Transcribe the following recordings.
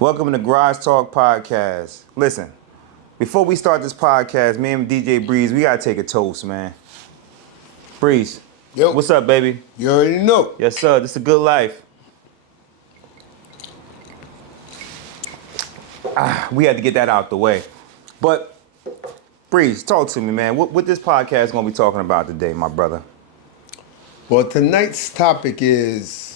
Welcome to Garage Talk Podcast. Listen, before we start this podcast, me and DJ Breeze, we gotta take a toast, man. Breeze, Yo. what's up, baby? You already know. Yes, sir. This is a good life. We had to get that out the way. But Breeze, talk to me, man. What this podcast gonna be talking about today, my brother? Well, tonight's topic is,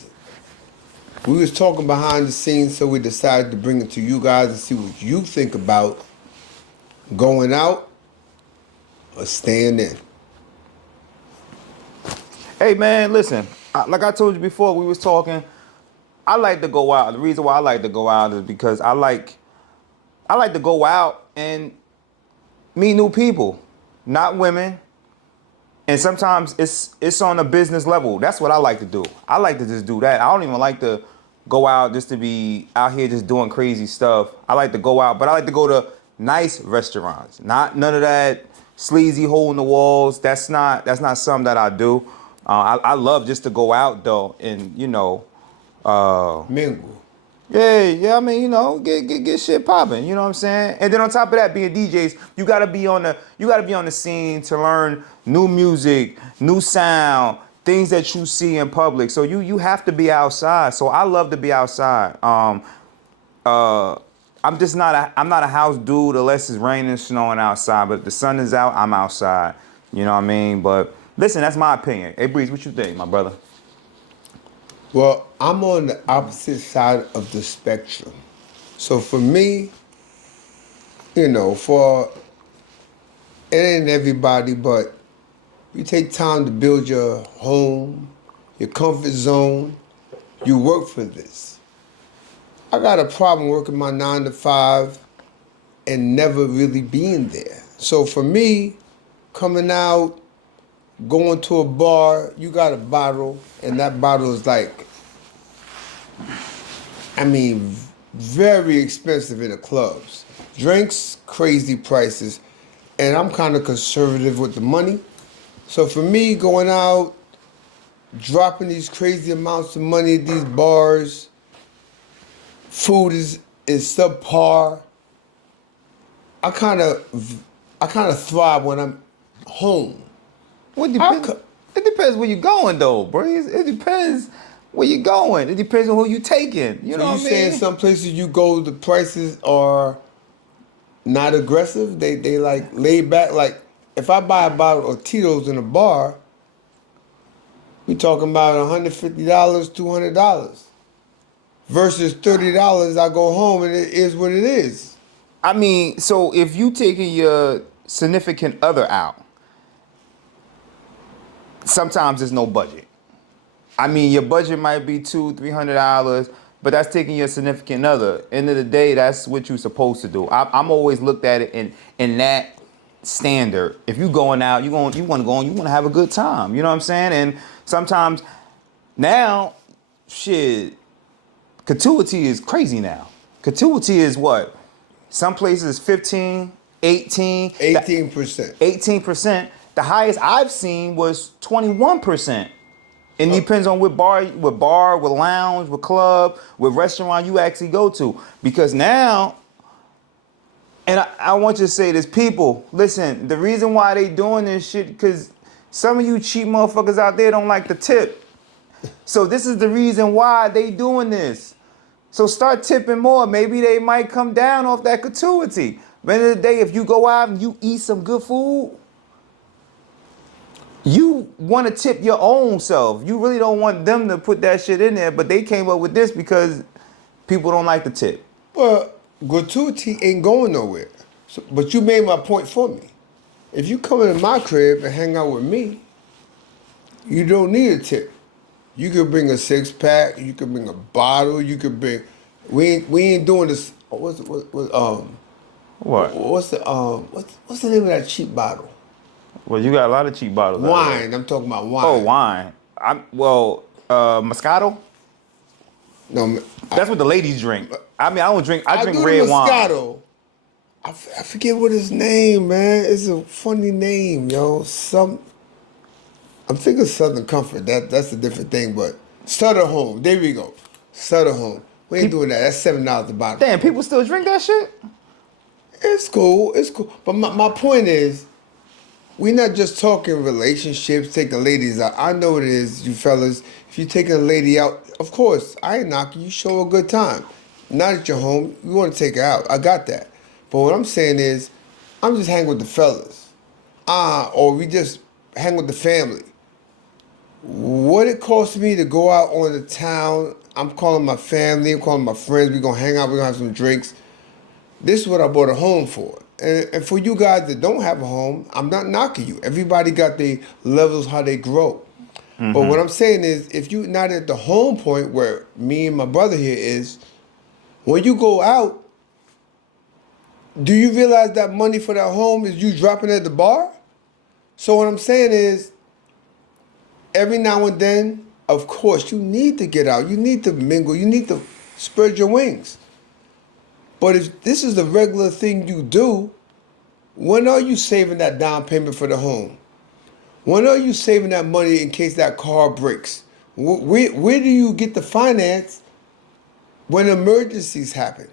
we was talking behind the scenes, so we decided to bring it to you guys and see what you think about going out or staying in. Hey, man, listen. Like I told you before, we was talking. I like to go out. The reason why I like to go out is because I like to go out and meet new people, not women. And sometimes it's on a business level. That's what I like to do. I like to just do that. I don't even like to go out just to be out here just doing crazy stuff. I like to go out, but I like to go to nice restaurants. Not none of that sleazy hole in the walls. That's not something that I do. I love just to go out though, and Mingle. yeah. I mean, get shit popping. You know what I'm saying? And then on top of that, being DJs, you gotta be on the scene to learn new music, new sound, things that you see in public. So you have to be outside. So I love to be outside. I'm not a house dude unless it's raining, snowing outside. But if the sun is out, I'm outside. You know what I mean? But listen, that's my opinion. Hey Breeze, what you think, my brother? Well, I'm on the opposite side of the spectrum. So for me, for it ain't everybody, but you take time to build your home, your comfort zone, you work for this. I got a problem working my 9 to 5 and never really being there. So for me, coming out, going to a bar, you got a bottle, and that bottle is very expensive in the clubs. Drinks, crazy prices, and I'm kind of conservative with the money. So for me, going out, dropping these crazy amounts of money at these bars, food is subpar. I kind of thrive when I'm home. Well, it depends where you're going, though, Breeze. It depends where you're going. It depends on who you taking. You know what I mean? Saying some places you go, the prices are not aggressive. They like laid back. Like if I buy a bottle of Tito's in a bar, we talking about $150, $200 versus $30. I go home and it is what it is. I mean, so if you taking your significant other out, sometimes there's no budget. I mean, your budget might be $200-$300, but that's taking your significant other. End of the day, that's what you're supposed to do. I'm always looked at it in that standard. If you going out, you want to go on, you want to have a good time. You know what I'm saying? And sometimes now, shit, gratuity is crazy now. Gratuity is what? Some places 15, 18. 18%. 18%. The highest I've seen was 21%. It depends on what bar, with lounge, with club, with restaurant you actually go to. Because now, and I want you to say this, people, listen, the reason why they doing this shit, because some of you cheap motherfuckers out there don't like the tip. So this is the reason why they doing this. So start tipping more. Maybe they might come down off that gratuity. But at the end of the day, if you go out and you eat some good food, you want to tip your own self. You really don't want them to put that shit in there, but they came up with this because people don't like the tip. Well, gratuity ain't going nowhere. So, but you made my point for me. If you come into my crib and hang out with me, you don't need a tip. You could bring a 6-pack. You could bring a bottle. You could bring. We ain't doing this. What's the name of that cheap bottle? Well, you got a lot of cheap bottles. Wine. I'm talking about wine. Oh, wine. Moscato. No, that's what the ladies drink. I mean, I don't drink. I drink do red Moscato. wine. I forget what his name, man. It's a funny name, yo. I'm thinking Southern Comfort. That's a different thing, but Sutter Home. There we go. Sutter Home. We ain't doing that. That's $7 a bottle. Damn, people still drink that shit? It's cool. It's cool. But my point is, we're not just talking relationships, taking ladies out. I know it is, you fellas. If you're taking a lady out, of course, I ain't knocking you. Show a good time. Not at your home. You want to take her out. I got that. But what I'm saying is, I'm just hanging with the fellas. Or we just hang with the family. What it costs me to go out on the town, I'm calling my family, I'm calling my friends, we're going to hang out, we're going to have some drinks. This is what I bought a home for. And for you guys that don't have a home, I'm not knocking you. Everybody got their levels, how they grow. But what I'm saying is, if you're not at the home point where me and my brother here is, when you go out, do you realize that money for that home is you dropping at the bar? So what I'm saying is, every now and then, of course, you need to get out. You need to mingle. You need to spread your wings. But if this is the regular thing you do, when are you saving that down payment for the home? When are you saving that money in case that car breaks? Where do you get the finance when emergencies happen?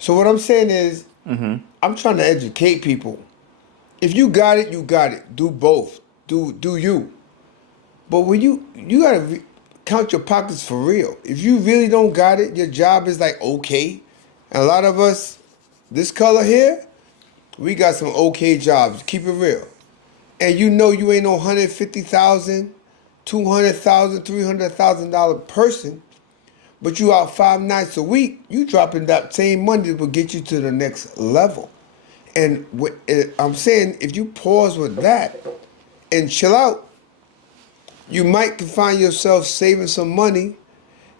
So what I'm saying is, I'm trying to educate people. If you got it, you got it. Do both. Do you. But when you gotta count your pockets for real. If you really don't got it, your job is like okay. And a lot of us, this color here, we got some okay jobs. Keep it real. And you know you ain't no $150,000, $200,000, $300,000 person, but you out 5 nights a week. You dropping that same money will get you to the next level. And I'm saying, if you pause with that and chill out, you might find yourself saving some money,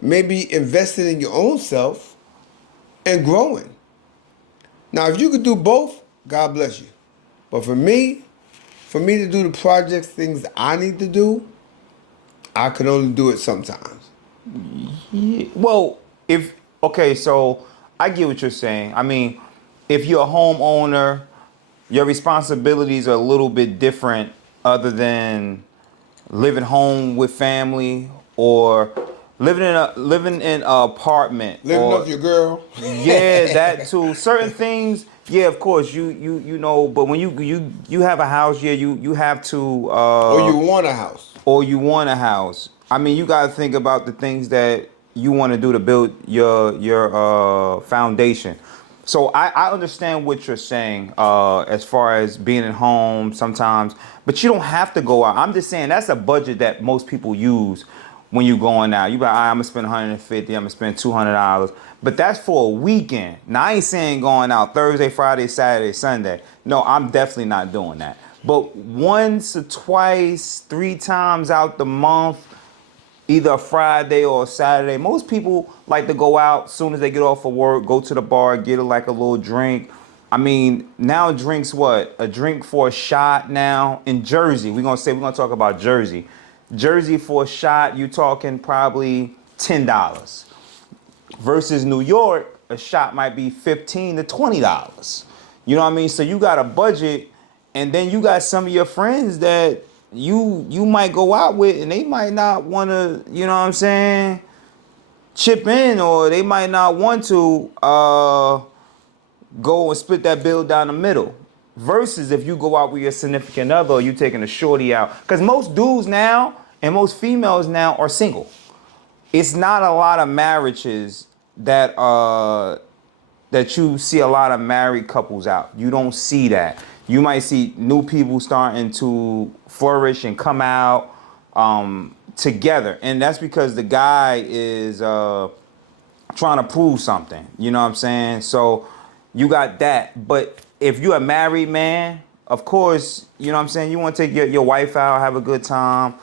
maybe investing in your own self, and growing. Now, if you could do both, God bless you. But for me to do the projects, things I need to do, I can only do it sometimes. Yeah. Well, so I get what you're saying. I mean, if you're a homeowner, your responsibilities are a little bit different other than living home with family or living in an apartment Living or off your girl. yeah, that too. Certain things, yeah, of course, you know, but when you have a house, yeah, you have to Or you want a house. or you want a house. I mean, you got to think about the things that you want to do to build your foundation. So I understand what you're saying as far as being at home sometimes, but you don't have to go out. I'm just saying that's a budget that most people use when you're going out. You be like, I'm gonna spend 150, I'm gonna spend $200, but that's for a weekend. Now I ain't saying going out Thursday, Friday, Saturday, Sunday. No, I'm definitely not doing that. But once or twice, 3 times out the month, either a Friday or a Saturday. Most people like to go out as soon as they get off of work, go to the bar, get like a little drink. I mean, now drinks what? A drink for a shot now in Jersey. We're gonna talk about Jersey. Jersey for a shot, you talking probably $10. Versus New York, a shot might be $15 to $20. You know what I mean? So you got a budget, and then you got some of your friends that you might go out with, and they might not want to, you know what I'm saying, chip in, or they might not want to go and split that bill down the middle. Versus if you go out with your significant other, or you taking a shorty out, because most dudes now and most females now are single. It's not a lot of marriages that that you see a lot of married couples out. You don't see that. You might see new people starting to flourish and come out together, and that's because the guy is trying to prove something. You know what I'm saying? So you got that. But if you're a married man, of course, you know what I'm saying, you want to take your wife out, have a good time.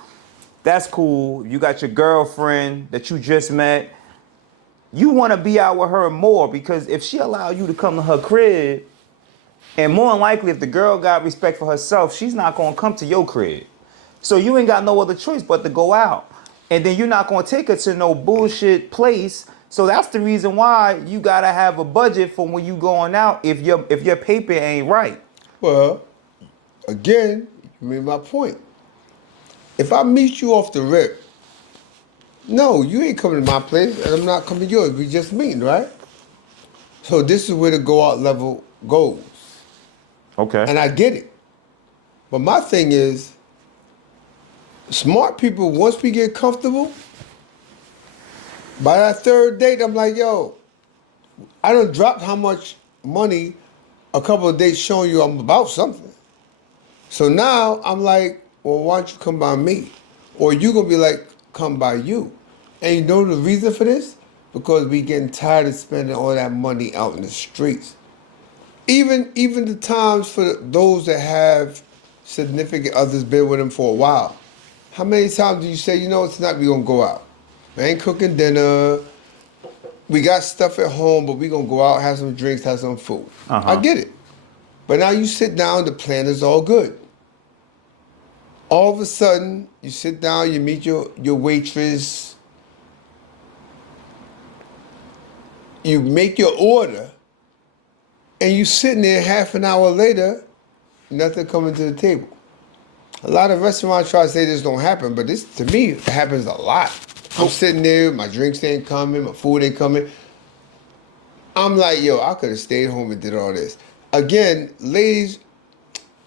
That's cool. You got your girlfriend that you just met. You want to be out with her more, because if she allow you to come to her crib, and more than likely, if the girl got respect for herself, she's not going to come to your crib. So you ain't got no other choice but to go out. And then you're not going to take her to no bullshit place. So that's the reason why you got to have a budget for when you going out if your paper ain't right. Well, again, you made my point. If I meet you off the rip No, you ain't coming to my place, and I'm not coming to yours. We just meeting, right? So this is where the go out level goes, Okay. and I get it. But my thing is, smart people. Once we get comfortable, by that third date, I'm like, yo, I done dropped how much money a couple of dates showing you I'm about something. So now I'm like, well, why don't you come by me? Or you gonna be like, come by you. And you know the reason for this? Because we getting tired of spending all that money out in the streets. Even the times for those that have significant others been with them for a while. How many times do you say, you know, tonight we gonna go out? We ain't cooking dinner. We got stuff at home, but we gonna go out, have some drinks, have some food. I Uh-huh. get it. But now you sit down, the plan is all good. All of a sudden, you sit down, you meet your waitress, you make your order, and you sitting there half an hour later, nothing coming to the table. A lot of restaurants try to say this don't happen, but this to me it happens a lot. I'm sitting there, my drinks ain't coming, my food ain't coming. I'm like, yo, I could have stayed home and did all this. Again, ladies,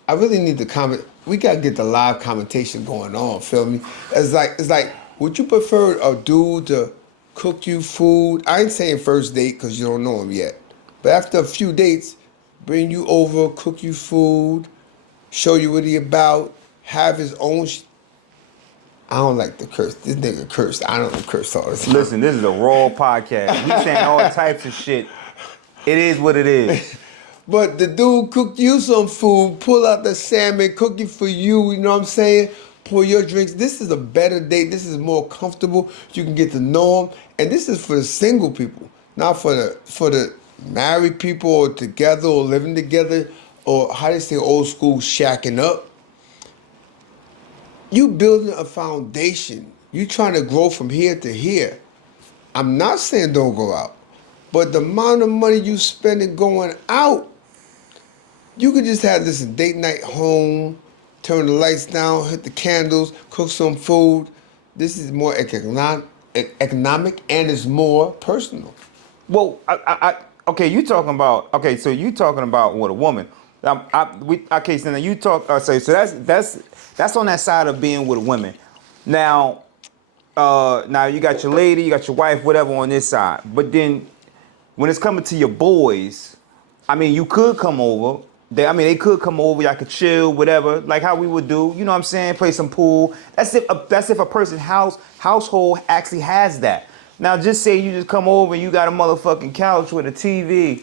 I really need to comment. We gotta get the live commentation going on. Feel me? It's like, would you prefer a dude to cook you food? I ain't saying first date because you don't know him yet, but after a few dates, bring you over, cook you food, show you what he about, have his own. I don't like to curse. This nigga cursed. I don't curse all the time. Listen, this is a raw podcast. We saying all types of shit. It is what it is. But the dude cooked you some food, pull out the salmon, cook it for you, you know what I'm saying? Pour your drinks. This is a better date. This is more comfortable. You can get to know him. And this is for the single people, not for the married people or together or living together or how they say old school shacking up. You building a foundation. You trying to grow from here to here. I'm not saying don't go out, but the amount of money you spending going out, you could just have this date night home, turn the lights down, hit the candles, cook some food. This is more economic and it's more personal. Well, okay, you talking about, okay, so you talking about with a woman. Okay, so now you talk, so that's on that side of being with women. Now, now you got your lady, you got your wife, whatever on this side. But then when it's coming to your boys, I mean, you could come over. They could come over. Y'all could chill, whatever, like how we would do. You know what I'm saying? Play some pool. That's if a person's household actually has that. Now, just say you just come over and you got a motherfucking couch with a TV.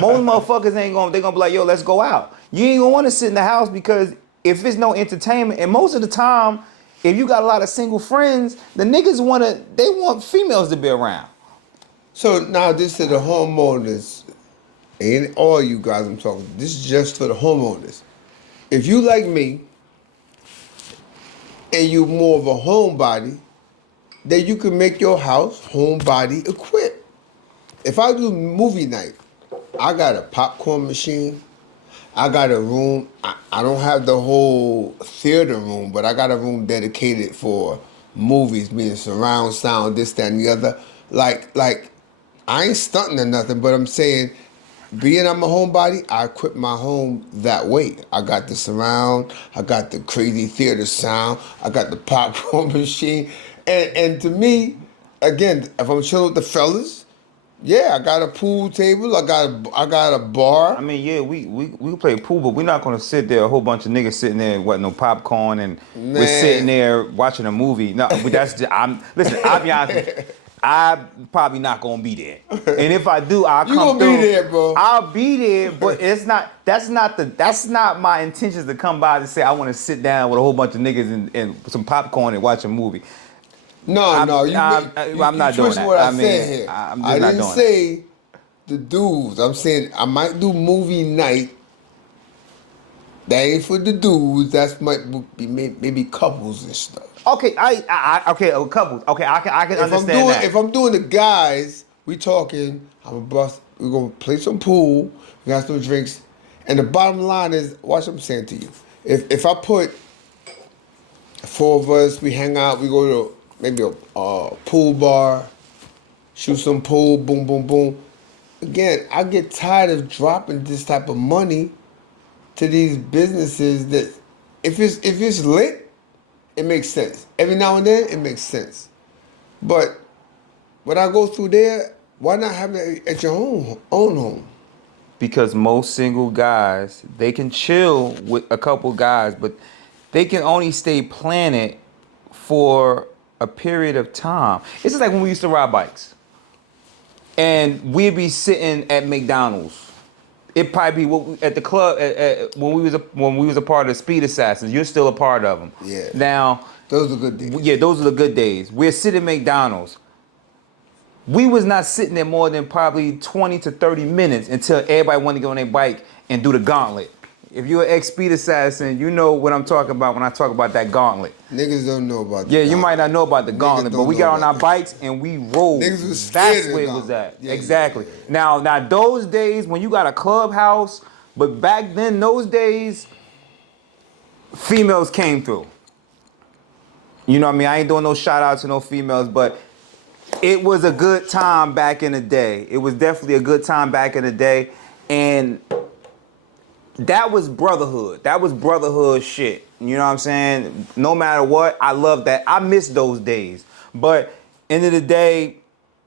Most motherfuckers they gonna be like, yo, let's go out. You ain't gonna want to sit in the house because if there's no entertainment, and most of the time, if you got a lot of single friends, the niggas they want females to be around. So now this is the homeowners, and all you guys I'm talking. This is just for the homeowners. If you like me, and you more of a homebody, then you can make your house homebody equipped. If I do movie night, I got a popcorn machine. I got a room. I don't have the whole theater room, but I got a room dedicated for movies, meaning surround sound, this, that, and the other. Like, I ain't stunting or nothing, but I'm saying, being I'm a homebody, I equip my home that way. I got the surround, I got the crazy theater sound, I got the popcorn machine, and to me, again, if I'm chilling with the fellas, yeah, I got a pool table. I got a bar. I mean, yeah, we play pool, but we're not gonna sit there a whole bunch of niggas sitting there with no popcorn and we're sitting Man. there watching a movie. No, but that's just, listen. I'll be honest with you. I'm probably not gonna be there, and if I do, I'll You come gonna be through. there, bro. I'll be there, but it's not. That's not my intentions to come by to say I want to sit down with a whole bunch of niggas and some popcorn and watch a movie. No, I'm not doing twist that. what I I mean, said here. I'm just I not didn't doing say the dudes. I'm saying I might do movie night. That ain't for the dudes. That's might be maybe couples and stuff. Okay, okay, couples. Okay, I can understand that. If I'm doing the guys, we talking. I'm a bust. We're gonna play some pool. We got some drinks, and the bottom line is, watch what I'm saying to you. If I put four of us, we hang out. We go to maybe a pool bar, shoot some pool, boom, boom, boom. Again, I get tired of dropping this type of money to these businesses that if it's lit, it makes sense. Every now and then, it makes sense. But when I go through there, why not have it at your own home? Because most single guys, they can chill with a couple guys, but they can only stay planted for a period of time. It's just like when we used to ride bikes and we'd be sitting at McDonald's. It probably be at the club when we was a part of the Speed Assassins. You're still a part of them. Yeah. Now, Those are good days. yeah, those are the good days. We're sitting at McDonald's. We was not sitting there more than probably 20 to 30 minutes until everybody wanted to get on their bike and do the gauntlet. If you're an ex-speed assassin, you know what I'm talking about when I talk about that gauntlet. Niggas don't know about that. Yeah, you might not know about the gauntlet, but don't we know got on about our that. bikes and we rolled. Niggas was scared That's of where it the was at. gauntlet. Yeah, Exactly. yeah, yeah. Now those days when you got a clubhouse, but back then those days, females came through. You know what I mean? I ain't doing no shout out to no females, but it was a good time back in the day. It was definitely a good time back in the day. And that was brotherhood. That was brotherhood shit. You know what I'm saying? No matter what, I love that. I miss those days. But end of the day,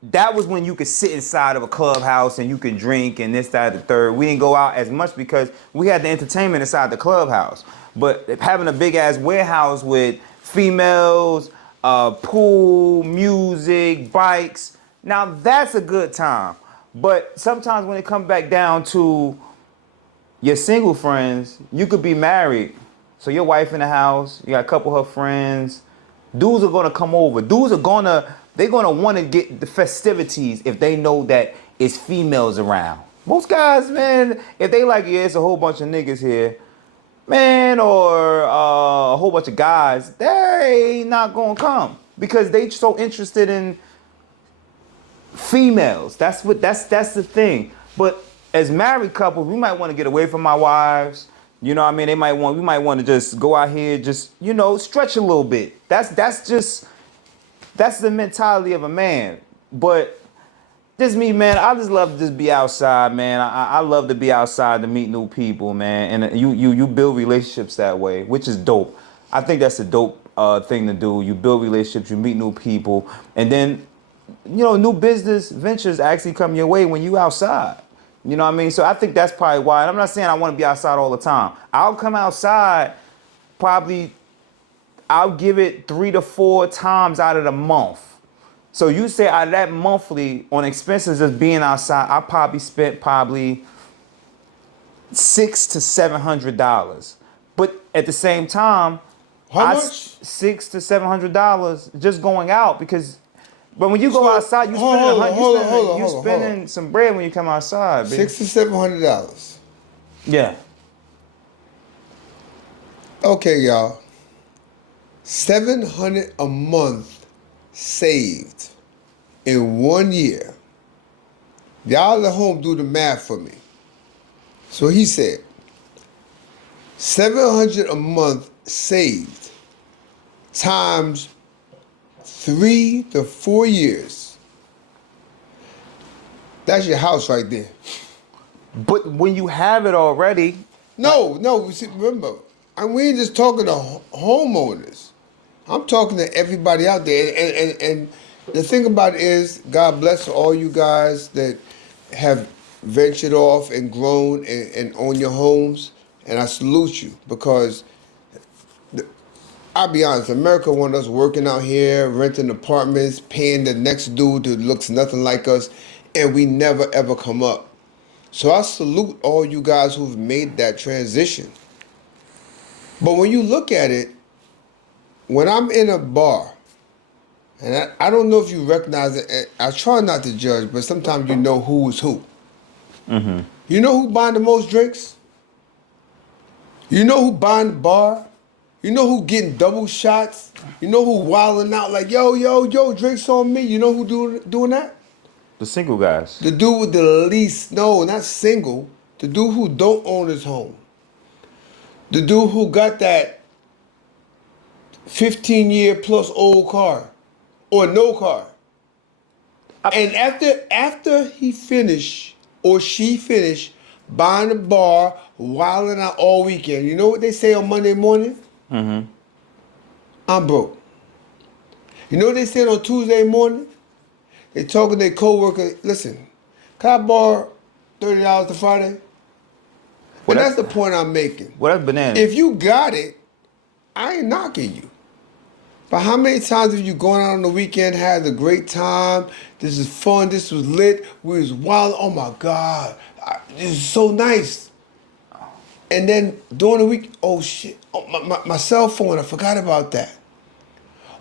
that was when you could sit inside of a clubhouse and you could drink and this, that, the third. We didn't go out as much because we had the entertainment inside the clubhouse. But having a big ass warehouse with females, pool, music, bikes, now that's a good time. But sometimes when it comes back down to your single friends, you could be married. So your wife in the house, you got a couple of her friends. Dudes are gonna come over. They're gonna want to get the festivities if they know that it's females around. Most guys, man, if they like, yeah, it's a whole bunch of niggas here, man, or a whole bunch of guys, they not gonna come because they so interested in females. That's the thing. But as married couples, we might want to get away from our wives. You know what I mean? We might want to just go out here, just, you know, stretch a little bit. That's the mentality of a man. But just me, man, I just love to just be outside, man. I love to be outside to meet new people, man. And you build relationships that way, which is dope. I think that's a dope thing to do. You build relationships, you meet new people, and then, you know, new business ventures actually come your way when you outside. You know what I mean? So I think that's probably why. And I'm not saying I want to be outside all the time. I'll come outside probably, I'll give it 3 to 4 times out of the month. So you say out of that monthly on expenses of being outside, I probably spent $600 to $700. But at the same time, How much? $600 to $700 just going out because. But when you go So, outside, you spending some bread when you come outside, baby. $600 to $700. Yeah. Okay, y'all. $700 a month saved in 1 year. Y'all at home do the math for me. So he said, $700 a month saved times 3 to 4 years. That's your house right there. But when you have it already, No, see, remember, we ain't just talking to homeowners. I'm talking to everybody out there. And the thing about it is, God bless all you guys that have ventured off and grown and own your homes. And I salute you because I'll be honest, America want us working out here, renting apartments, paying the next dude who looks nothing like us, and we never ever come up. So I salute all you guys who've made that transition. But when you look at it, when I'm in a bar, and I don't know if you recognize it, and I try not to judge, but sometimes you know who is who. Mm-hmm. You know who buying the most drinks? You know who buying the bar? You know who getting double shots? You know who wilding out like, yo, drinks on me? You know who doing that? the single guys. The dude with the least, no, not single. The dude who don't own his home. The dude who got that 15-year plus old car. or no car. And after he finished or she finished buying a bar, wilding out all weekend, you know what they say on Monday morning? I'm broke. You know what they said on Tuesday morning? They talking to their coworker, listen, can I borrow $30 to Friday? Well, And that's the point I'm making. Well, that's bananas. If you got it, I ain't knocking you. But how many times have you gone out on the weekend, had a great time? This is fun. This was lit. We was wild. Oh my God, this is so nice. And then during the week, oh shit, oh, my cell phone. I forgot about that.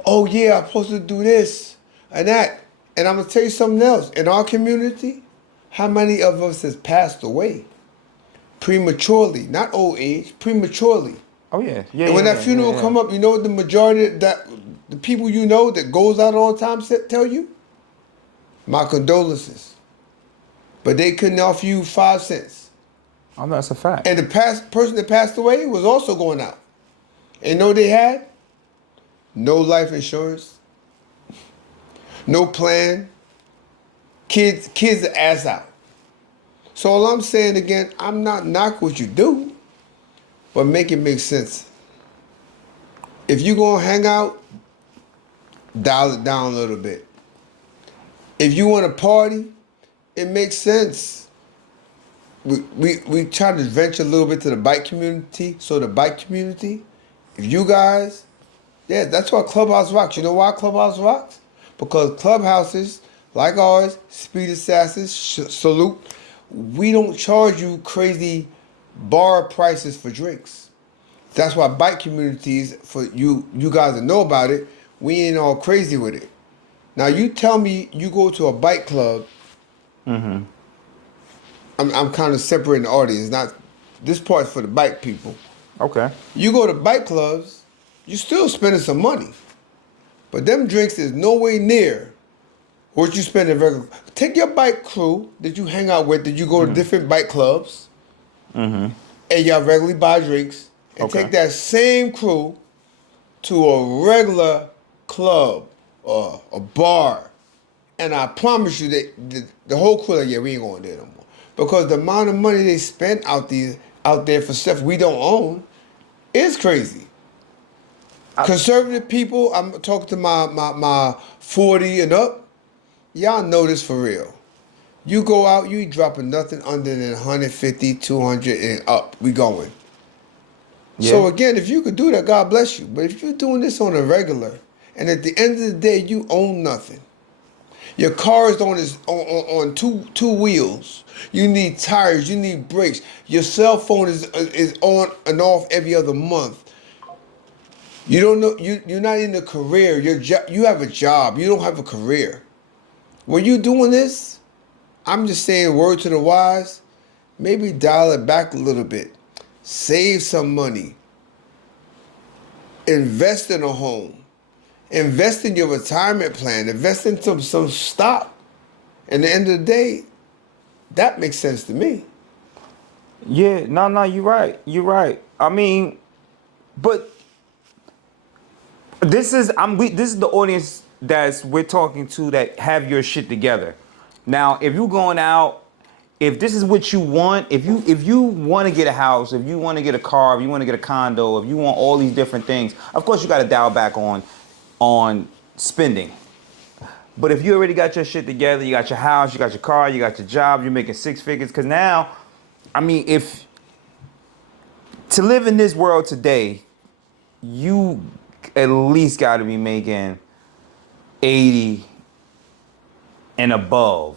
Oh yeah, I'm supposed to do this and that. And I'm gonna tell you something else. In our community, how many of us has passed away prematurely? Not old age, prematurely. Oh yeah, yeah. And when yeah, that funeral yeah. come up, you know what the majority that the people you know that goes out all the time tell you? My condolences. But they couldn't offer you 5 cents. Oh, that's a fact. And the person that passed away was also going out. And you know what they had? No life insurance, no plan. Kids the ass out. So all I'm saying again, I'm not knocking what you do, but make it make sense. If you gonna hang out, dial it down a little bit. If you want to party, it makes sense. We try to venture a little bit to the bike community. So the bike community, if you guys, yeah, that's why Clubhouse rocks. You know why Clubhouse rocks? Because clubhouses like ours, Speed Assassins, Salute, we don't charge you crazy bar prices for drinks. That's why bike communities, for you guys that know about it, we ain't all crazy with it. Now you tell me you go to a bike club. I'm kind of separating the audience. Not this part's for the bike people. Okay. You go to bike clubs, you still spending some money, but them drinks is no way near what you spend in regular. Take your bike crew that you hang out with, that you go to different bike clubs, and y'all regularly buy drinks, and Okay. take that same crew to a regular club or a bar, and I promise you that the whole crew like, yeah, we ain't going there no more, because the amount of money they spend out there for stuff we don't own is crazy. Conservative people, I'm talking to my 40 and up, y'all know this for real. You go out, you ain't dropping nothing under than 150, 200 and up. We going. Yeah. So again, if you could do that, God bless you. But if you're doing this on a regular, and at the end of the day, you own nothing. Your car is on two wheels. You need tires. You need brakes. Your cell phone is on and off every other month. You don't know. You're not in a career. You have a job. You don't have a career. When you doing this, I'm just saying, word to the wise. Maybe dial it back a little bit. Save some money. Invest in a home. Invest in your retirement plan. Invest in some stock. At the end of the day, that makes sense to me. Yeah, no, you're right. You're right. I mean, but this is this is the audience we're talking to that have your shit together. Now, if you going out, if this is what you want, if you want to get a house, if you want to get a car, if you want to get a condo, if you want all these different things, of course you got to dial back on spending. But if you already got your shit together, you got your house, you got your car, you got your job, you're making 6 figures. Because now, I mean, if to live in this world today, you at least got to be making 80 and above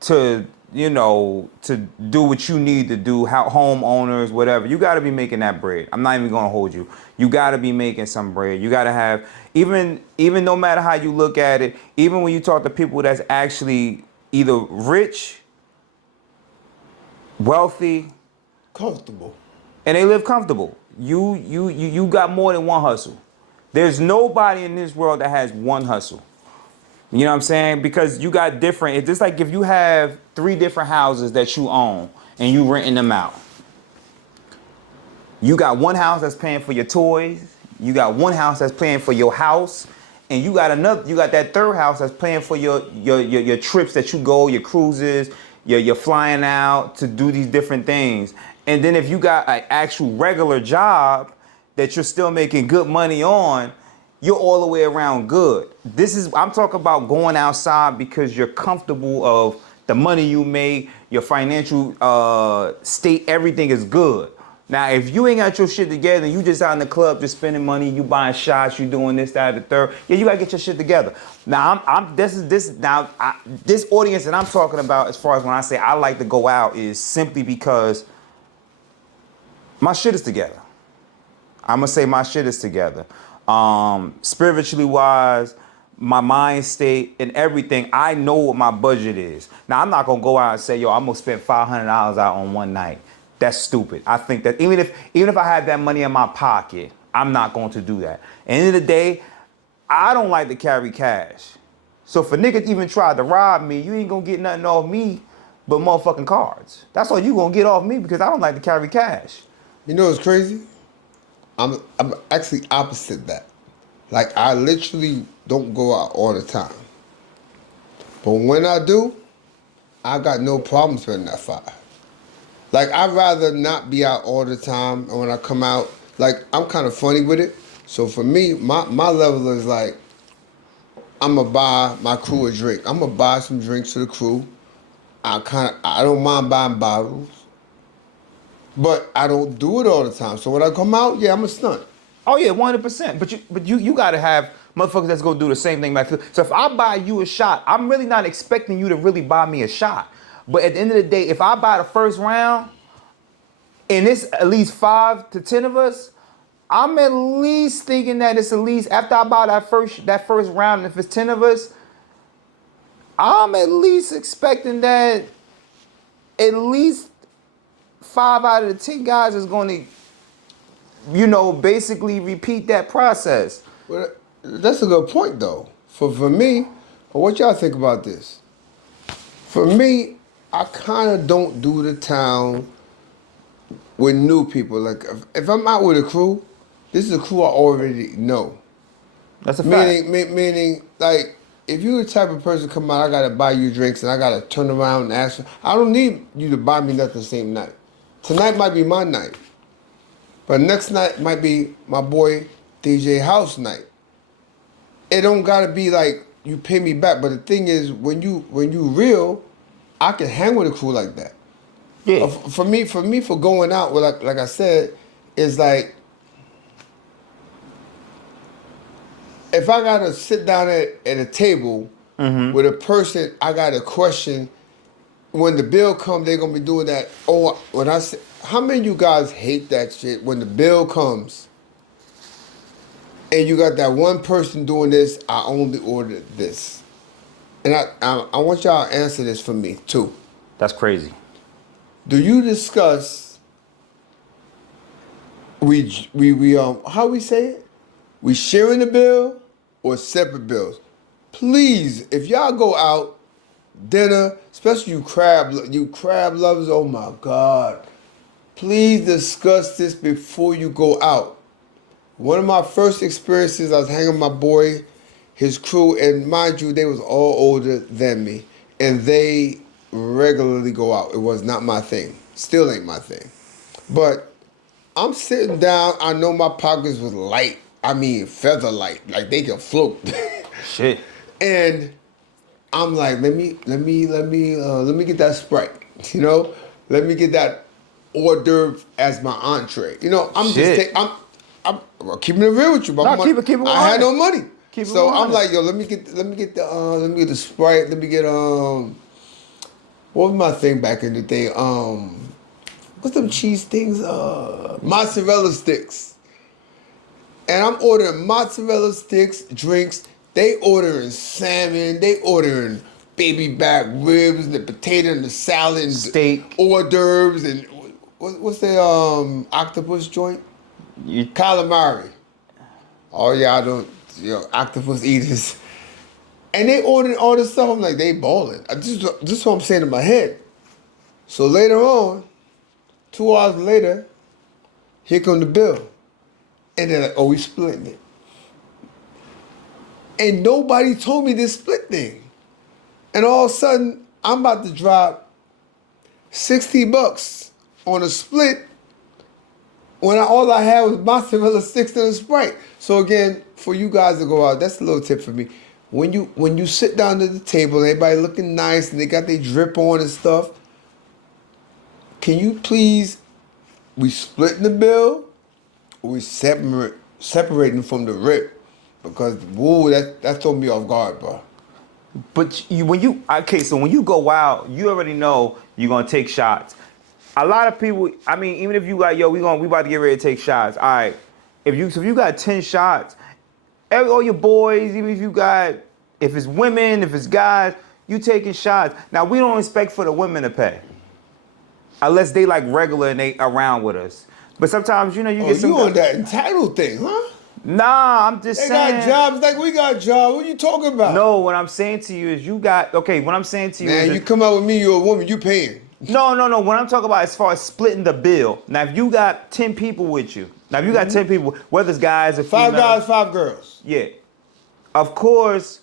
to do what you need to do, homeowners, whatever. You got to be making that bread. I'm not even going to hold you. You got to be making some bread. You got to have, even no matter how you look at it, even when you talk to people that's actually either rich, wealthy, Comfortable. and they live comfortable. You got more than one hustle. There's nobody in this world that has one hustle. You know what I'm saying? Because you got different. It's just like if you have 3 different houses that you own and you renting them out. You got one house that's paying for your toys. You got one house that's paying for your house and you got that third house that's paying for your trips that you go, your cruises, your flying out to do these different things. And then if you got an actual regular job that you're still making good money on, you're all the way around good. I'm talking about going outside because you're comfortable of the money you make, your financial state, everything is good. Now, if you ain't got your shit together, you just out in the club, just spending money, you buying shots, you doing this, that, the third. Yeah, you gotta get your shit together. Now, this audience that I'm talking about, as far as when I say I like to go out, is simply because my shit is together. I'm gonna say my shit is together. Spiritually wise, my mind state and everything, I know what my budget is. Now, I'm not gonna go out and say, yo, I'm gonna spend $500 out on one night. That's stupid. I think that even if I had that money in my pocket, I'm not going to do that. End of the day, I don't like to carry cash. So if a nigga even tried to rob me, you ain't gonna get nothing off me but motherfucking cards. That's all you gonna get off me because I don't like to carry cash. You know what's crazy? I'm actually opposite that. Like I literally don't go out all the time. But when I do, I got no problem spending that five. Like I'd rather not be out all the time, and when I come out, like I'm kind of funny with it. So for me, my level is like I'm gonna buy my crew a drink. I'm gonna buy some drinks for the crew. I don't mind buying bottles, but I don't do it all the time. So when I come out, yeah, I'm a stunt. Oh yeah, 100%. But you gotta have motherfuckers that's gonna do the same thing. Like, so if I buy you a shot, I'm really not expecting you to really buy me a shot. But at the end of the day, if I buy the first round and it's at least 5 to 10 of us, I'm at least thinking that it's at least after I buy that first round, if it's 10 of us, I'm at least expecting that at least 5 out of the 10 guys is going to, basically repeat that process. Well, that's a good point though. For me, what y'all think about this? For me, I kind of don't do the town with new people. Like if I'm out with a crew, this is a crew I already know. That's a fact. Meaning, like, if you're the type of person come out, I gotta buy you drinks and I gotta turn around and ask. I don't need you to buy me nothing the same night. Tonight might be my night, but next night might be my boy DJ House night. It don't gotta be like you pay me back. But the thing is, when you real, I can hang with a crew like that. Yeah. For me, for going out, well, like I said, is like if I gotta sit down at a table with a person, I got a question. When the bill comes, they're gonna be doing that. Oh, when I say, how many of you guys hate that shit? When the bill comes, and you got that one person doing this, I only ordered this, and I want y'all to answer this for me too. That's crazy. Do you discuss? We how we say it? We sharing the bill or separate bills? Please, if y'all go out, dinner, especially you crab lovers, oh my God. Please discuss this before you go out. One of my first experiences, I was hanging with my boy, his crew, and mind you, they was all older than me. And they regularly go out. It was not my thing. Still ain't my thing. But I'm sitting down, I know my pockets was light. I mean feather light, like they can float. Shit. And I'm like, let me get that Sprite. Let me get that hors d'oeuvre as my entree. Shit. I'm keeping it real with you, but No, keep it I had 100. no money. Keep it So I'm 100. like, yo, let me get the Sprite. Let me get what was my thing back in the day? What's them cheese things? Mozzarella sticks. And I'm ordering mozzarella sticks, drinks. They ordering salmon. They ordering baby back ribs, and the potato and the salad, and Steak. hors d'oeuvres, and what's the octopus joint? You, Calamari. Oh y'all don't, octopus eaters. And they ordering all this stuff. I'm like, they balling. This is what I'm saying in my head. So later on, 2 hours later, here come the bill. And they're like, oh, we splitting it. And nobody told me this split thing. And all of a sudden, I'm about to drop $60 on a split when all I had was mozzarella sticks and a Sprite. So again, for you guys to go out, that's a little tip for me. When you sit down at the table, and everybody looking nice and they got their drip on and stuff, can you please, we splitting the bill, or we separating from the rip? Because woo, that threw me off guard, bro. But so when you go out, you already know you're gonna take shots. A lot of people, I mean, even if you got, we about to get ready to take shots. All right, if you got 10 shots, all your boys, even if it's women, if it's guys, you taking shots. Now we don't expect for the women to pay, unless they like regular and they around with us. But sometimes you get some. You on that entitled thing, huh? Nah, I'm just saying. They got jobs like we got jobs. What are you talking about? No, what I'm saying to you is what I'm saying to you is. Man, you come out with me, you're a woman, you paying. No. What I'm talking about as far as splitting the bill. Now, if you got 10 people with you, 10 people, whether it's guys or females. 5 guys, 5 girls. Yeah. Of course,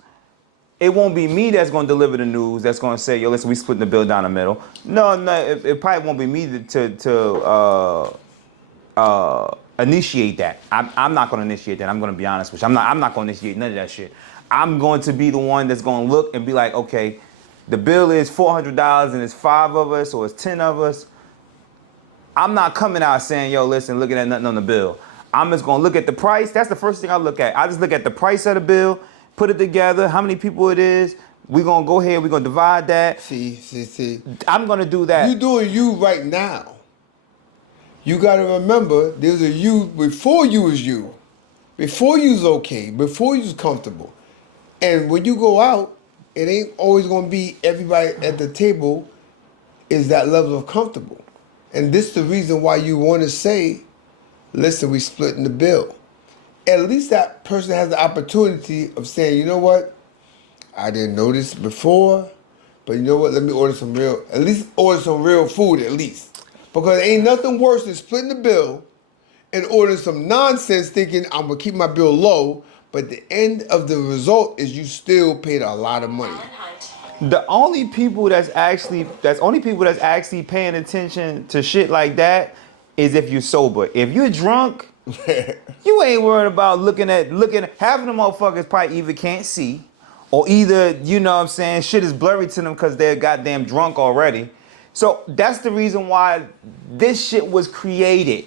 it won't be me that's going to deliver the news that's going to say, yo, listen, we splitting the bill down the middle. No, it probably won't be me to initiate that. I'm not going to initiate that. I'm going to be honest with you. I'm not going to initiate none of that shit. I'm going to be the one that's going to look and be like, okay, the bill is $400 and it's 5 of us or it's 10 of us. I'm not coming out saying, yo, listen, looking at nothing on the bill. I'm just going to look at the price. That's the first thing I look at. I just look at the price of the bill, put it together, how many people it is. We're going to go ahead, we're going to divide that. See. I'm going to do that. You doing you right now. You got to remember, there's a you before you was you. Before you was okay. Before you was comfortable. And when you go out, it ain't always going to be everybody at the table is that level of comfortable. And this is the reason why you want to say, listen, we splitting the bill. At least that person has the opportunity of saying, you know what? I didn't know this before, but you know what? Let me order some real food at least. Because ain't nothing worse than splitting the bill and ordering some nonsense thinking I'm going to keep my bill low, but the end of the result is you still paid a lot of money. The only people that's actually paying attention to shit like that is if you're sober. If you're drunk, you ain't worried about looking at half of the motherfuckers probably either can't see or either, you know what I'm saying, shit is blurry to them because they're goddamn drunk already. So that's the reason why this shit was created.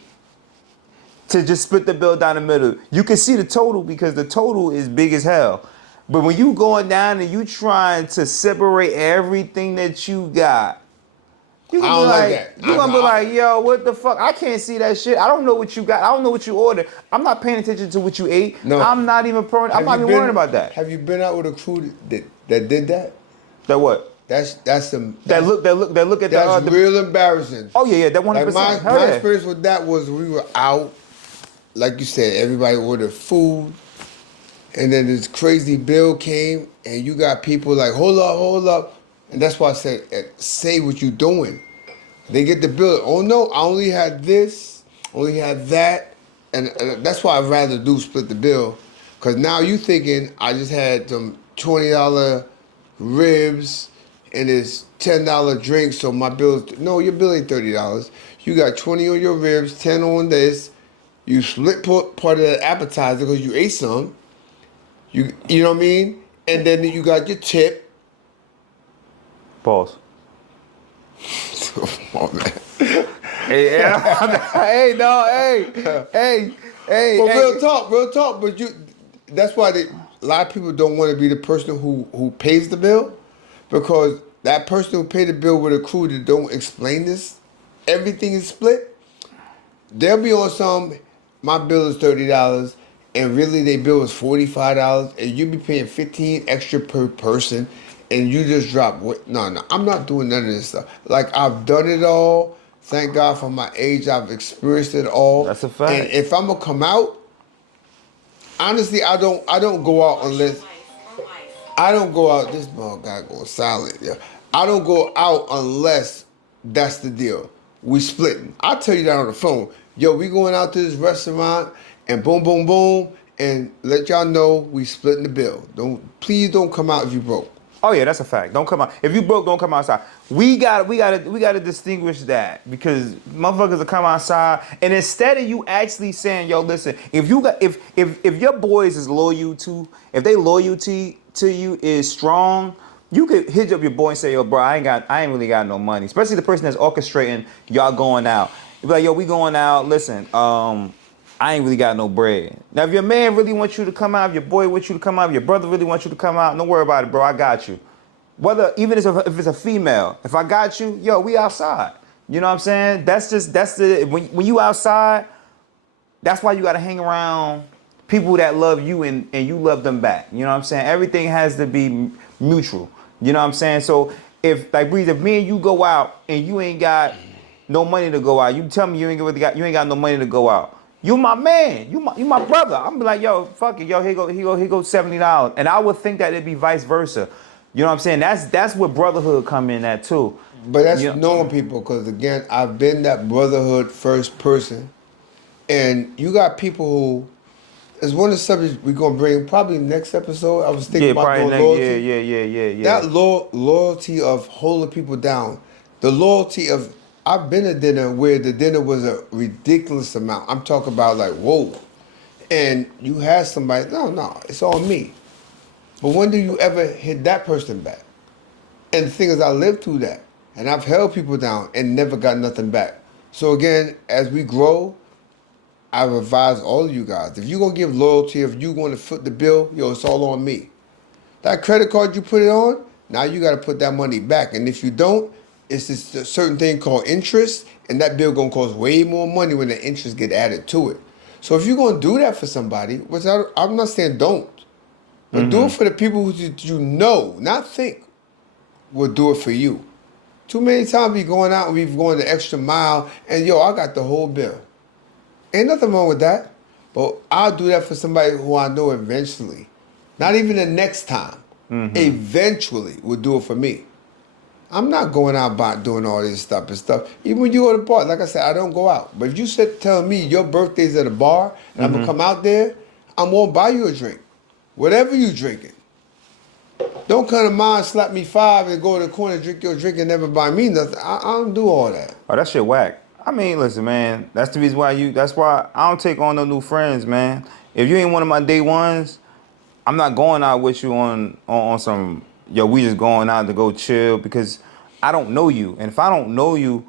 To just split the bill down the middle. You can see the total because the total is big as hell. But when you going down and you trying to separate everything that you got, you gonna be like that. You gonna be like, yo, what the fuck? I can't see that shit. I don't know what you got. I don't know what you ordered. I'm not paying attention to what you ate. No. I'm not even worrying about that. Have you been out with a crew that did that? That what? That's that look at that's real embarrassing. Oh yeah, that 100%. Like my experience with that was we were out. Like you said, everybody ordered food, and then this crazy bill came, and you got people like, hold up. And that's why I said, say what you doing. They get the bill, oh no, I only had this, only had that, and that's why I'd rather do split the bill, because now you thinking, I just had some $20 ribs, and it's $10 drink, so my bill's, no, your bill ain't $30. You got 20 on your ribs, 10 on this. You split part of that appetizer because you ate some. You know what I mean? And then you got your tip. Pause. Come on, man. Hey. Real talk. But that's why a lot of people don't want to be the person who pays the bill, because that person who paid the bill with a crew that don't explain this, everything is split. They'll be on some. My bill is $30, and really their bill is $45, and you be paying $15 extra per person, and you just drop. No, I'm not doing none of this stuff. Like, I've done it all. Thank God for my age, I've experienced it all. That's a fact. And if I'm gonna come out, honestly, I don't go out unless I don't go out. This ball guy going silent. Yeah, I don't go out unless that's the deal. We splitting. I'll tell you that on the phone. Yo, we going out to this restaurant and boom, boom, boom, and let y'all know we splitting the bill. Please don't come out if you broke. Oh yeah, that's a fact. Don't come out. If you broke, don't come outside. We gotta distinguish that because motherfuckers will come outside, and instead of you actually saying, "Yo, listen, if your boys is loyal to, if they loyalty to you is strong, you could hit up your boy and say, "Yo, bro, I ain't really got no money." Especially the person that's orchestrating y'all going out. You be like, "Yo, we going out. Listen, I ain't really got no bread." Now, if your man really wants you to come out, if your boy wants you to come out, if your brother really wants you to come out, don't worry about it, bro. I got you. Whether even if it's a female, if I got you, yo, we outside. You know what I'm saying? That's the when you outside, that's why you gotta hang around people that love you and you love them back. You know what I'm saying? Everything has to be mutual. You know what I'm saying? So if like Breeze, if me and you go out and you ain't got no money to go out, you tell me you ain't got no money to go out. You my man. You my brother. I'm be like, yo, fuck it, yo, here go $70. And I would think that it'd be vice versa. You know what I'm saying? That's where brotherhood come in at too. But that's You know, knowing people, because again, I've been that brotherhood first person, and you got people who. It's one of the subjects we're gonna bring probably next episode. I was thinking yeah, about probably doing next, loyalty. yeah. That loyalty of holding people down, the loyalty of I've been at dinner where the dinner was a ridiculous amount. I'm talking about like whoa, and you had somebody. No, it's on me. But when do you ever hit that person back? And the thing is, I lived through that, and I've held people down and never got nothing back. So again, as we grow, I advise all of you guys: if you're gonna give loyalty, if you want to foot the bill, yo, it's all on me. That credit card you put it on, now you got to put that money back. And if you don't, it's just a certain thing called interest, and that bill gonna cost way more money when the interest get added to it. So if you're gonna do that for somebody, which I'm not saying don't, but do it for the people who you know, not think, will do it for you. Too many times we going out and we've gone the extra mile, and yo, I got the whole bill. Ain't nothing wrong with that. But I'll do that for somebody who I know eventually. Not even the next time. Eventually will do it for me. I'm not going out about doing all this stuff and stuff. Even when you go to the bar, like I said, I don't go out. But if you sit telling me your birthday's at a bar and I'm gonna come out there, I'm gonna buy you a drink. Whatever you drinking. Don't come to mine, slap me five, and go to the corner, drink your drink, and never buy me nothing. I don't do all that. Oh, that shit whack. I mean, listen, man. That's the reason why that's why I don't take on no new friends, man. If you ain't one of my day ones, I'm not going out with you on some, yo, we just going out to go chill because I don't know you. And if I don't know you,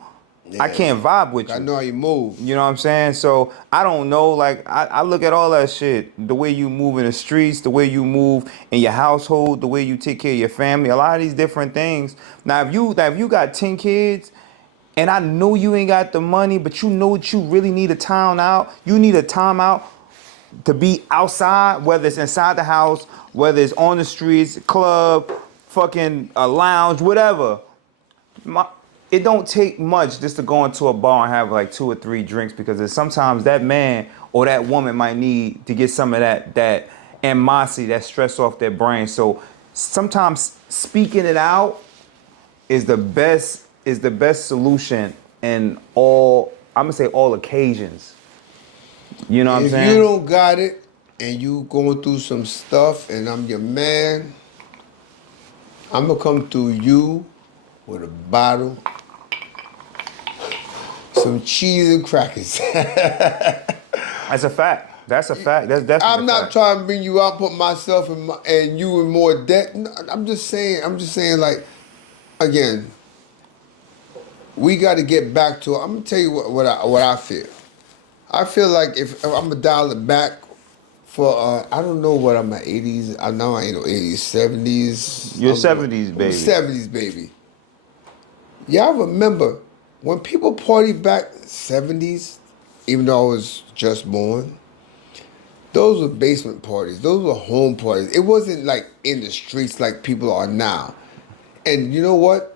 I can't vibe with you. I know how you move. You know what I'm saying? So I don't know. Like I look at all that shit, the way you move in the streets, the way you move in your household, the way you take care of your family, a lot of these different things. Now if you got 10 kids and I know you ain't got the money, but you know that you really need a time out, you need a time out to be outside, whether it's inside the house, whether it's on the streets, club, fucking a lounge, whatever. It don't take much just to go into a bar and have like 2 or 3 drinks because sometimes that man or that woman might need to get some of that animosity, that stress off their brain. So sometimes speaking it out is the best solution in all, I'm gonna say all occasions. You know what I'm If saying? you don't got it and you going through some stuff and I'm your man, I'm gonna come through you with a bottle, some cheese and crackers. That's a fact. That's a fact. That's definitely I'm a not fact. trying to bring you out, put myself and you in more debt. No, I'm just saying like, again, we got to get back to. I'm gonna tell you what I feel. I feel like if I'm gonna dial it back for I don't know what I'm at 80s. I know I ain't no 80s, 70s. Your 70s, I'm baby. 70s baby. Y'all remember when people party back 70s, even though I was just born. Those were basement parties. Those were home parties. It wasn't like in the streets like people are now. And you know what?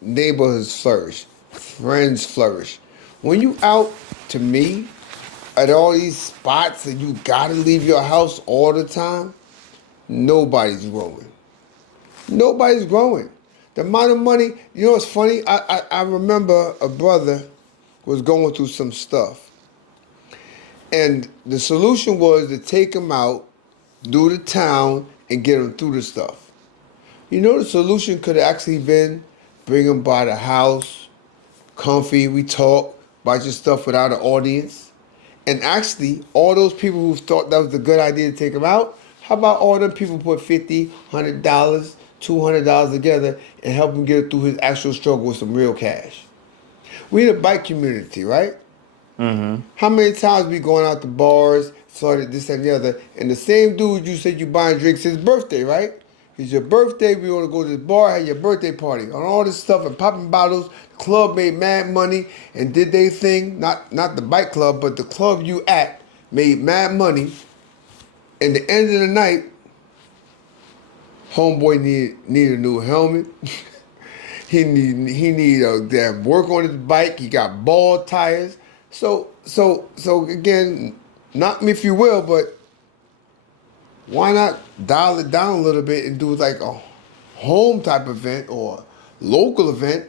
Neighborhoods flourish. Friends flourish. When you out, to me, at all these spots and you gotta leave your house all the time, nobody's growing. Nobody's growing. The amount of money, you know what's funny? I remember a brother was going through some stuff. And the solution was to take them out, do the town, and get them through the stuff. You know, the solution could have actually been bring them by the house, comfy, we talk about your stuff without an audience. And actually, all those people who thought that was a good idea to take them out, how about all them people put $50, $100, $200 together and help him get through his actual struggle with some real cash? We the bike community, right? How many times we going out to bars, started this and the other, and the same dude you said you buying drinks, his birthday, right? It's your birthday, we want to go to the bar, have your birthday party, on all this stuff and popping bottles. Club made mad money and did their thing. Not the bike club, but the club you at made mad money. And the end of the night, homeboy need a new helmet. he need a damn work on his bike. He got bald tires. So again, knock me if you will, but why not dial it down a little bit and do like a home type event or local event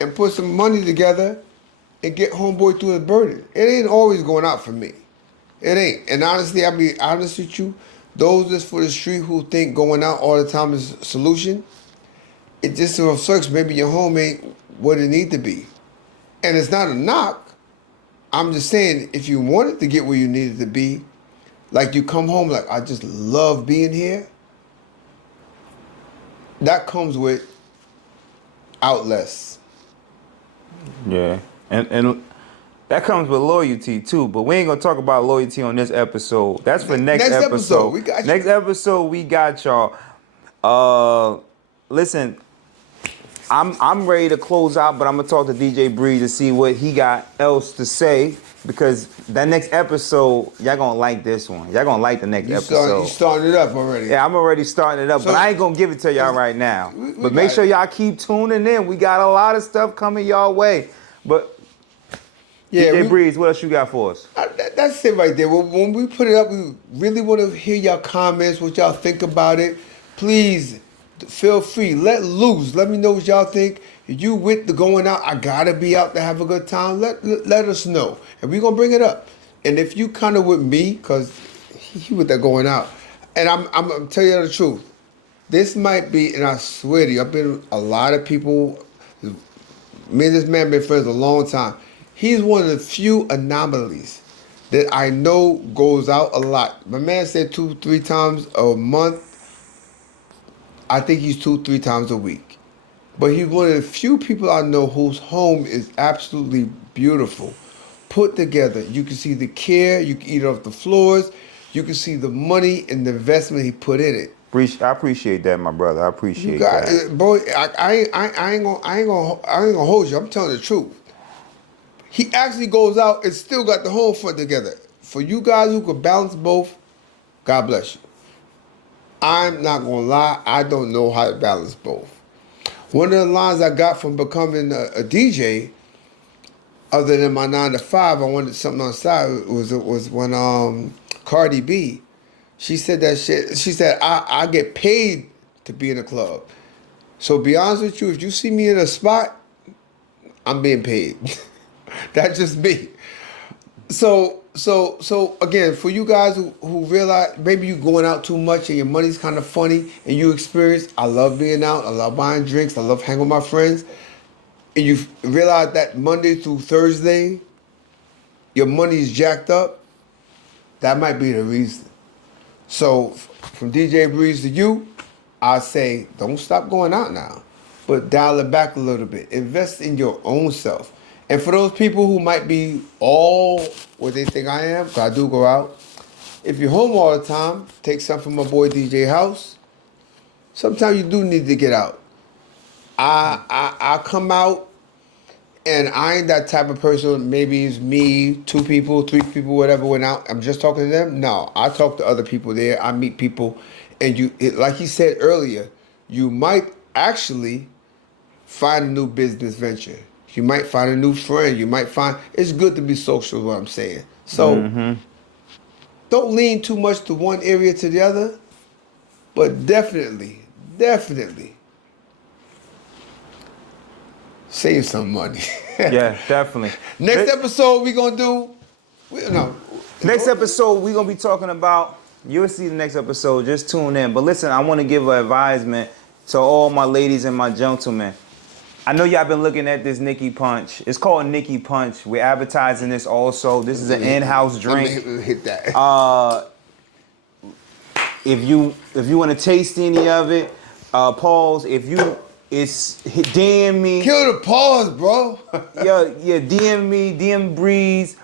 and put some money together and get homeboy through his burden? It ain't always going out for me. It ain't. And honestly, I'll be honest with you, those that's for the street who think going out all the time is a solution, it just reflects maybe your home ain't what it need to be. And it's not a knock. I'm just saying, if you wanted to get where you needed to be, like you come home like, I just love being here, that comes with outlets. Yeah, and that comes with loyalty too. But we ain't gonna talk about loyalty on this episode. That's for next episode. We got you. Next episode, we got y'all. Listen, I'm ready to close out, but I'm gonna talk to DJ Breeze to see what he got else to say, because that next episode, y'all gonna like this one. Y'all gonna like the next episode. You started it up already. Yeah, I'm already starting it up, So- but I ain't gonna give it to y'all right now. We But make got sure it. y'all keep tuning in. We got a lot of stuff coming y'all way. But Yeah, DJ Breeze, what else you got for us? That's it right there. When we put it up, we really want to hear y'all comments, what y'all think about it. Please feel free, let loose. Let me know what y'all think. If you with the going out, I gotta be out to have a good time. Let us know, and we gonna bring it up. And if you kind of with me, cause he with that going out, and I'm tell you the truth. This might be, and I swear to you, I've been with a lot of people. Me and this man been friends a long time. He's one of the few anomalies that I know goes out a lot. My man said 2-3 times a month. I think he's 2-3 times a week. But he's one of the few people I know whose home is absolutely beautiful. Put together. You can see the care, you can eat off the floors, you can see the money and the investment he put in it. I appreciate that, my brother. I appreciate You got that. it, boy. I ain't gonna hold you. I'm telling the truth. He actually goes out and still got the home front together. For you guys who could balance both, God bless you. I'm not gonna lie. I don't know how to balance both. One of the lines I got from becoming a DJ, other than my 9 to 5, I wanted something on the side. Was when Cardi B. She said that shit. She said, I get paid to be in a club. So be honest with you, if you see me in a spot, I'm being paid. That's just me. So again, for you guys who realize maybe you going out too much and your money's kind of funny and you experience, I love being out, I love buying drinks, I love hanging with my friends, and you realize that Monday through Thursday, your money's jacked up, that might be the reason. So from DJ Breeze to you, I say don't stop going out now, but dial it back a little bit. Invest in your own self. And for those people who might be all what they think I am, 'cause I do go out. If you're home all the time, take something from my boy DJ House. Sometimes you do need to get out. I come out and I ain't that type of person. Maybe it's me, 2 people, 3 people, whatever went out. I'm just talking to them. No, I talk to other people there. I meet people, and like he said earlier, you might actually find a new business venture. You might find a new friend. You might find it's good to be social. Is what I'm saying. So don't lean too much to one area to the other, but definitely save some money. Yeah, definitely. Next episode we gonna do, Next episode, we're gonna be talking about. You'll see the next episode. Just tune in. But listen, I want to give an advisement to all my ladies and my gentlemen. I know y'all been looking at this Nikki Punch. It's called Nikki Punch. We're advertising this also. This is an in-house drink. Let me hit that. If you want to taste any of it, pause. DM me. Kill the pause, bro. Yeah, DM me, DM Breeze.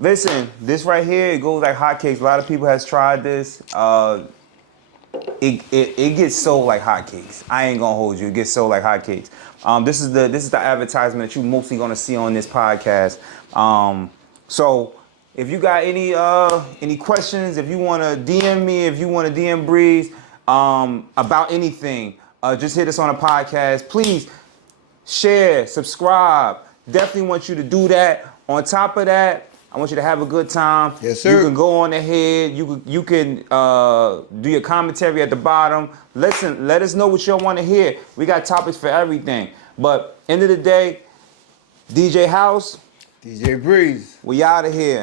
Listen, this right here, it goes like hotcakes. A lot of people has tried this. It gets sold like hotcakes. I ain't gonna hold you. It gets sold like hotcakes. This is the advertisement that you mostly gonna see on this podcast. So if you got any questions, if you wanna DM me, if you wanna DM Breeze about anything, just hit us on a podcast. Please share, subscribe. Definitely want you to do that. On top of that, I want you to have a good time. Yes, sir. You can go on ahead. You can do your commentary at the bottom. Listen, let us know what y'all want to hear. We got topics for everything. But end of the day, DJ House, DJ Breeze. we out of here.